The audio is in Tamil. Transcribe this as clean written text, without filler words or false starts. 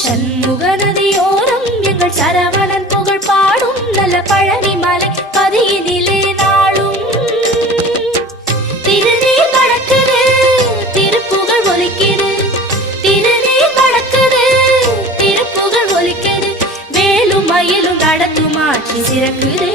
சண்முக நதியோரம் எங்கள் சரவணன் புகழ் பாடும் நல்ல பழனி மலை பதியினிலே நாளும் திருநீர் மணக்குது திருப்புகழ் ஒலிக்குது திருநீர் மணக்குது திருப்புகழ் ஒலிக்குது வேலும் மயிலும் நடத்தும் ஆட்சி சிறக்குது